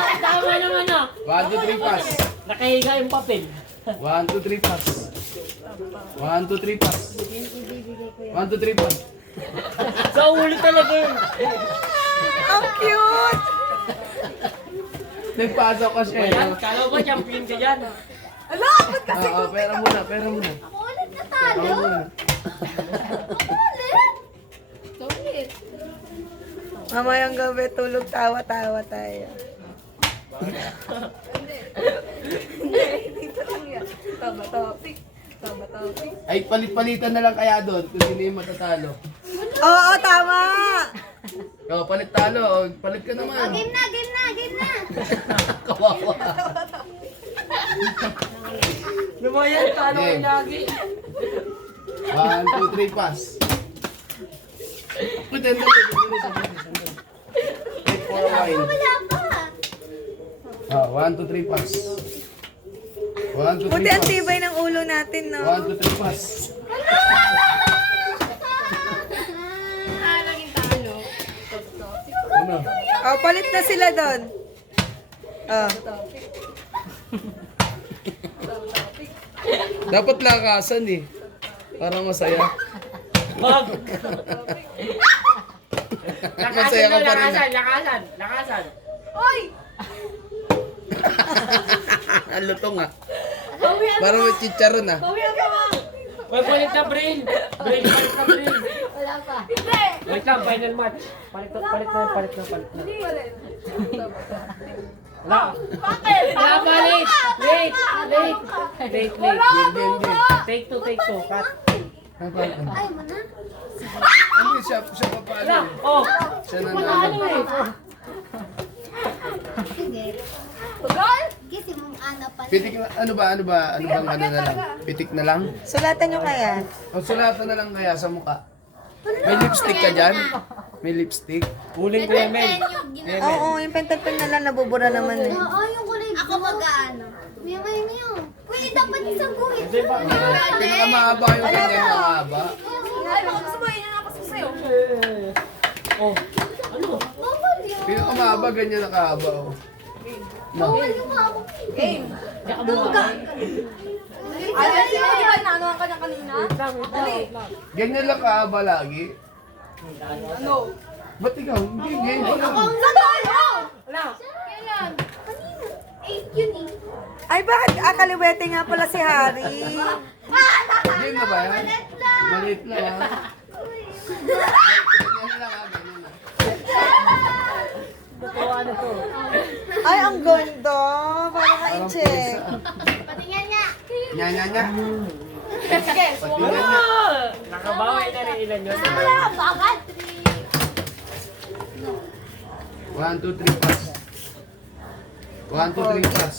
Tama naman ah. 1, 2, 3, pass. Nakahiga yung papel. 1, 2, 3, pass. 1, 2, 3, pass. 1, 2, 3, pass. Sa ulo talaga yun. Ang cute! Nagpasok ka siya. Ayan, kala ko ba champion ka dyan? Ala, ba't kasi Oo, pera muna, pera muna. Ako ulit Pera natalo. muna. Ako ulit. Ulit. Mamayang gabi, tulog, tawa-tawa tayo. Hindi, dito lang yan. Tama-topic. Tama-topic. Ay, palit-palitan na lang kaya doon kung sino yung matatalo. Oo, tama! O, palit talo. O, palit ka naman. Game na, game na, game na. Kawawa. Lumayan, talo Okay. yung lagi. 1, 2, 3, pass. Pwede na. Take for a while. Wala pa. 1, 2, 3, pass. 1, 2, 3, Buti ang pass. tibay ng ulo natin, no? 1, 2, 3, pass. Naging talo. Ano? Oh, palit na sila doon. Oh. Dapat lakasan eh. Parang masaya. Wag. Masaya ka pa rin. Lakasan, lakasan. Oy! Ang lutong ah. Parang may chicharon ah. Bawian ka mo! May palit na brain. Brain, palit na brain. Wala pa. Hindi! Wait lang, final match. Palit na. Hindi. Wala. Bakit? Wala pa, late. Late. Late. Game. Take two. Cut. Ay, mo na. Ano siya pa paano? Wala. Oh. Siya na Wala naman. ano eh. Sige. Tugal? Kasi mong ana pa. Pitik na, ano ba? Ano bang ano na lang? Pitik na lang? Sulatan nyo kaya? O sulatan na lang kaya sa mukha. May lipstick ka dyan? May lipstick? Uling ko yan, men. Oo, yung pentel-pen na lang, nabubura naman eh. Oo, yung kulay. Ako mag-ano. Ngayon. Uy, dapat isang guhit. Hindi ba? Pinakamahaba yung ganyan mahaba. Ay, baka gusto mo yun ang napasok sa'yo. Oh. Ano? Bawal yun. Pinakamahaba ganyan nakahaba. Oh. Bawal yung hawak. Game. Kakabuha. Ay, di ba naanoan ka na kanina? Wait lang. Ganyan lang kahaba lagi. Ano? Ba't ikaw? Hindi, ganyan ko lang. Natalo! Wala. Kailan? Kanina. 8 yun eh. Ay, bakit akaliwete nga pala si Harry? Game na ba yan? Malit lang. Maliit lang ha. Ganyan lang ha, ganyan lang. Totoo ano to. Ay, ang ganda. Parang Parang ka-inche. pisa. Patingin niya. Nya. Sige, Patingnan niya. Nakabawi na rin ilan yun. wala ka bakit? 1, 2, 3, pass. 1, 2, 3, pass.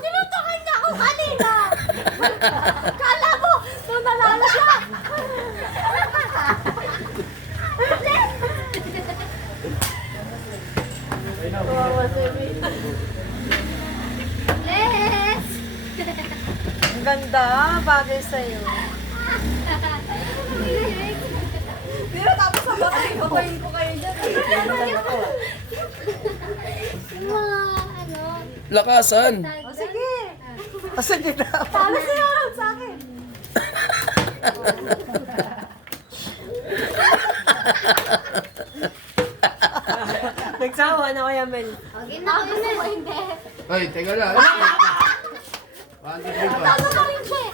Tinutukoy niya ako kanina. Kala mo, nung nanalo siya. Les! Ang ganda. Bagay sa'yo. Pero tapos sa bakay, bakayin ko kayo dyan. Yung mga ano. Lakasan. O sige. O, sige na. Talo siya sa akin. Nagsawa na kaya, men. Okay na ako yun eh. Hindi. Ay, teka lang. 1, 2, 3, pass. Talo ka rin siya.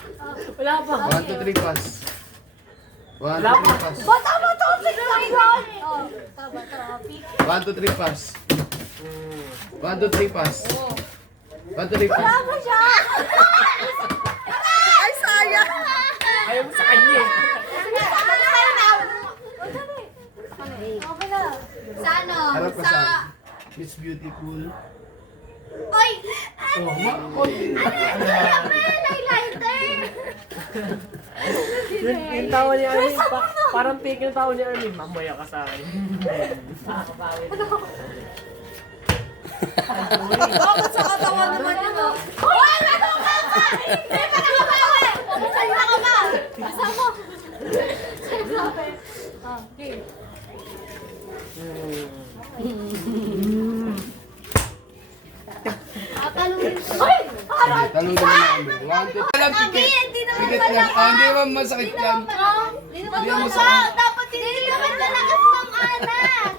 Wala pa. 1, 2, 3, pass. 1, 2, 3, pass. Bata mo topic lang yun. Oh, tama topic. 1, 2, 3, pass. 1, 2, 3, pass. 1, 2, 3, pass. Tama siya. Ay, sayang. Ayaw mo sa kanya eh. Okay na. Sa ano? Harap ka Sa... sa Miss Beautiful. Oy! Oh, konti na. May highlighter! Yung tawa ni Armin, parang fake yung tawa ni Armin. Mamaya ka sa akin. Nakakabawi. Bakit sa katawan naman yun? Hoy! Ano ka ba? Hindi pa nakabawi! Sa'yo ka ba? Kasama. Walang pikit. Hindi naman Pikit pala. lang. Ah, hindi naman masakit yan. Hindi naman Hindi naman pala. masakit. Dapat hindi naman malakas ng anak.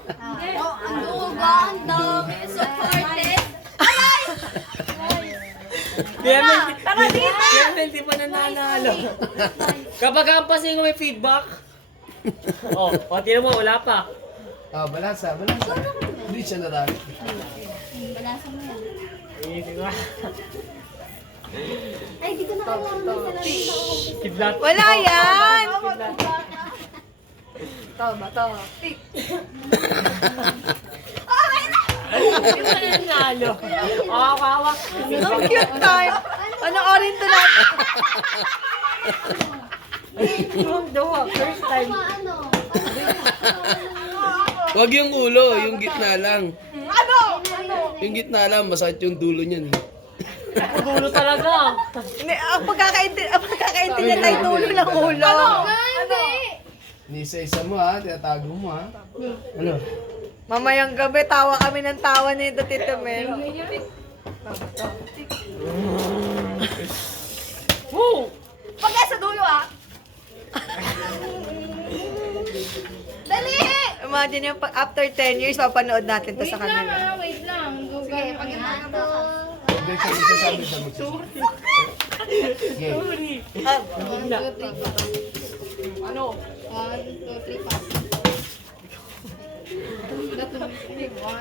Oh, ang duga, ang dami. Supported. Aray! Tara dito! Hindi pa nananalo. Kapag ang pasing may feedback. Oh, tingnan mo, wala pa. Ah, balasa. Hindi siya narami. Balasa mo yan. Easy ba? Ay, di ko na kailangan ng salamin. Kidlat. Wala yan! Hindi pa nananalo. Hawak. Ang cute tayo. Ano orin to na? First time. Ano? Huwag yung ulo, yung gitna lang. Yung gitna lang, masakit yung dulo niyan. Dulo talaga. Hindi, ang pagkakaintindihan tayo tulo ng ulo. Hindi. Nisa-isa mo ha, tinatago mo ha. Ano? Mamayang gabi, tawa kami ng tawa nito, Tito Mel. Woo! Pagka sa dulo ah! Dali! Imagine yung after 10 years, papanood natin to sa kanila. Wait lang. Sige, pagkatapos ako. Hindi siya magsasabi sa magsasabi. Okay. Sorry. Ano? 1, 2, 3, pass. 1, 2, 3, pass.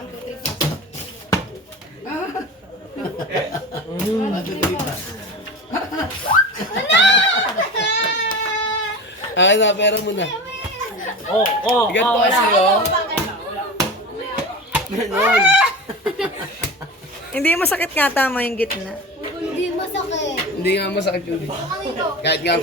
Akin na, pera mo na. Igat pa kasi oh. Ganon. Hindi masakit nga tama yung gitna. Hindi masakit. Hindi nga masakit yun. Ano ito? Kahit nga